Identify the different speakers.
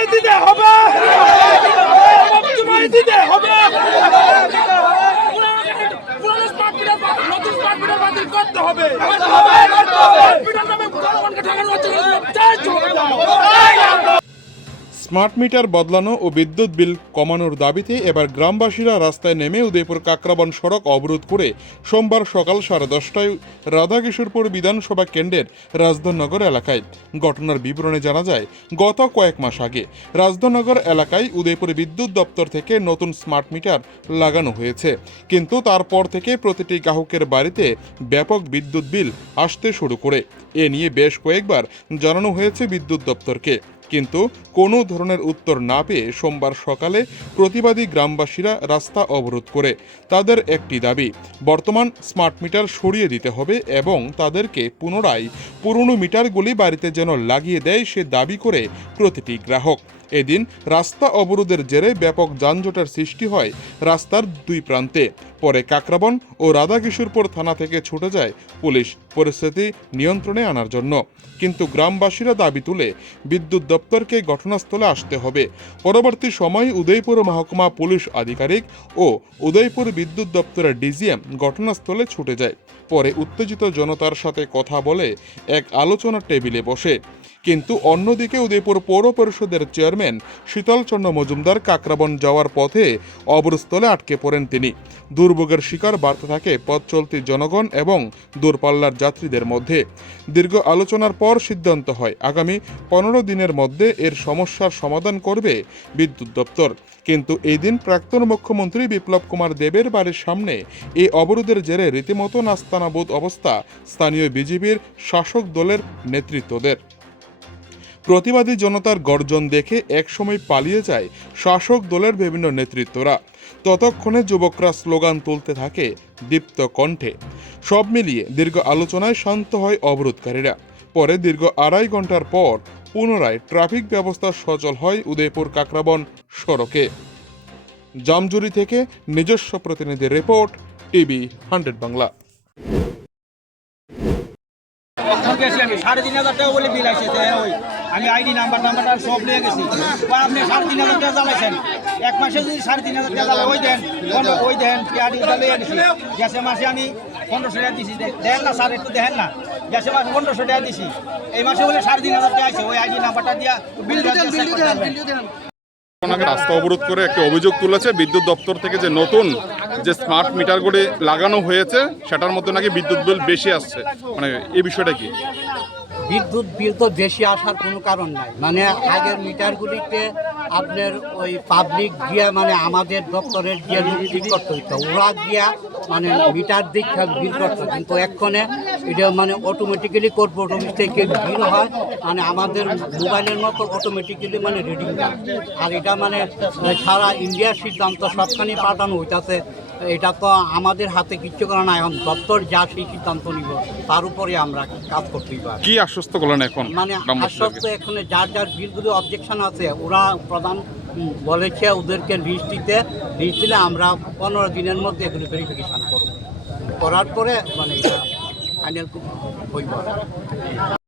Speaker 1: সময় দিতে হবে। সময় দিতে হবে। পুরনো স্মার্ট মিটার বা- নতুন স্মার্ট মিটার করতে হবে। স্মার্ট মিটার ঠকানো হচ্ছে
Speaker 2: স্মার্ট মিটার বদলানো ও বিদ্যুৎ বিল কমানোর দাবিতে এবার গ্রামবাসীরা রাস্তায় নেমে উদয়পুর কাকরাবন সড়ক অবরোধ করে সোমবার সকাল সাড়ে দশটায় রাধাকিশোরপুর বিধানসভা কেন্দ্রের রাজধননগর এলাকায়। ঘটনার বিবরণে জানা যায়, গত কয়েক মাস আগে রাজধননগর এলাকায় উদয়পুর বিদ্যুৎ দপ্তর থেকে নতুন স্মার্ট মিটার লাগানো হয়েছে। কিন্তু তারপর থেকে প্রতিটি গ্রাহকের বাড়িতে ব্যাপক বিদ্যুৎ বিল আসতে শুরু করে। এ নিয়ে বেশ কয়েকবার জানানো হয়েছে বিদ্যুৎ দপ্তরকে। কিন্তু কোনো ধরনের উত্তর না পেয়ে সোমবার সকালে প্রতিবাদী গ্রামবাসীরা রাস্তা অবরোধ করে। তাদের একটি দাবি, বর্তমান স্মার্ট মিটার সরিয়ে দিতে হবে এবং তাদেরকে পুনরায় পুরনো মিটারগুলি বাড়িতে যেন লাগিয়ে দেয় সে দাবি করে প্রতিটি গ্রাহক। এদিন রাস্তা অবরোধের জেরে ব্যাপক যানজটের সৃষ্টি হয় রাস্তার দুই প্রান্তে। পরে কাকরাবন ও রাধাকিশোরপুর থানা থেকে ছুটে যায় পুলিশ পরিস্থিতি নিয়ন্ত্রণে আনার জন্য। কিন্তু গ্রামবাসীরা দাবি তুলে, বিদ্যুৎ দপ্তরকে ঘটনাস্থলে আসতে হবে। পরবর্তী সময় উদয়পুর মহকুমা পুলিশ আধিকারিক ও উদয়পুর বিদ্যুৎ দপ্তরের ডিজিএম ঘটনাস্থলে ছুটে যায়। পরে উত্তেজিত জনতার সাথে কথা বলে এক আলোচনার টেবিলে বসে। কিন্তু অন্যদিকে উদয়পুর পৌর পরিষদের চেয়ারম্যান শীতলচন্দ্র মজুমদার কাকরাবন যাওয়ার পথে অবরস্থলে আটকে পড়েন তিনি। দুর্ভোগের শিকার বাড়তে থাকে পথ চলতি জনগণ এবং দূরপাল্লার যাত্রীদের মধ্যে। দীর্ঘ আলোচনার পর সিদ্ধান্ত হয়, আগামী পনেরো দিনের মধ্যে এর সমস্যার সমাধান করবে বিদ্যুৎ দপ্তর। কিন্তু এই দিন প্রাক্তন মুখ্যমন্ত্রী বিপ্লব কুমার দেবের বাড়ির সামনে এই অবরোধের জেরে রীতিমতো নাস্তানাবোধ অবস্থা স্থানীয় বিজেপির শাসক দলের নেতৃত্বদের। প্রতিবাদী জনতার গর্জন দেখে একসময় পালিয়ে যায় শাসক দলের বিভিন্ন নেতৃত্বরা। ততক্ষণে যুবকরা স্লোগান তুলতে থাকে দীপ্ত কণ্ঠে। সব মিলিয়ে দীর্ঘ আলোচনায় শান্ত হয় অবরোধকারীরা। পরে দীর্ঘ আড়াই ঘণ্টার পর পুনরায় ট্রাফিক ব্যবস্থা সচল হয় উদয়পুর কাকরাবন সড়কে। জামজুরি থেকে নিজস্ব প্রতিনিধি রিপোর্ট, টিভি হান্ড্রেড বাংলা।
Speaker 3: গেছি আমি। সাড়ে তিন হাজার টাকা বলে বিল আসছে ওই আমি আইডি নাম্বার নাম্বারটা সব নিয়ে গেছি। আপনি সাড়ে তিন হাজার টাকা জ্বালাইছেন এক মাসে যদি সাড়ে তিন হাজার টাকা ওই দেন পনেরো- ওই দেন পেয়ারি জ্বালিয়ে গেছি। গ্যাসের মাসে আমি পনেরোশো টাকা দিছি। দে- দেন না স্যার একটু দেখেন না। গ্যাসের মাসে পনেরোশো টাকা দিছি। এই মাসে বলে সাড়ে তিন হাজার টাকা আছে ওই আইডি নাম্বারটা দিয়া বিল
Speaker 2: রাস্তা অবরোধ করে একটি অভিযোগ তুলেছে। বিদ্যুৎ দপ্তর থেকে যে নতুন যে স্মার্ট মিটারগুলি লাগানো হয়েছে, সেটার মধ্যে নাকি বিদ্যুৎ বিল বেশি আসছে। মানে এই বিষয়টা কি?
Speaker 4: বিদ্যুৎ বিল তো বেশি আসার কোনো কারণ নাই। মানে আগের মিটারগুলিতে আপনার ওই পাবলিক গিয়া মানে আমাদের দপ্তরের গিয়া বিল করতে হইতো। ওরা গিয়া মানে মিটার দীক্ষা বিল করতো। কিন্তু এক্ষণে এটা মানে অটোমেটিক্যালি কর্পোরেট অফিস থেকে বিল হয় মানে আমাদের মোবাইলের মতো অটোমেটিক্যালি মানে রিডিং দেয়। আর এটা মানে সারা ইন্ডিয়ার সিদ্ধান্ত সবখানে পাঠানো হইতাছে। এটা তো আমাদের হাতে কিচ্ছু করা না এখন দপ্তর যা সেই সিদ্ধান্ত নিব তার উপরে আমরা কাজ করতেই পারি
Speaker 2: কি আশ্বস্ত করলেন এখন
Speaker 4: মানে? আশ্বস্ত এখন যার যার বিলগুলো অবজেকশন আছে ওরা প্রধান বলেছে ওদেরকে লিস্ট দিতে লিস্ট দিলে আমরা পনেরো দিনের মধ্যে এগুলো ভেরিফিকেশান করব। করার পরে মানে ফাইনাল হইব।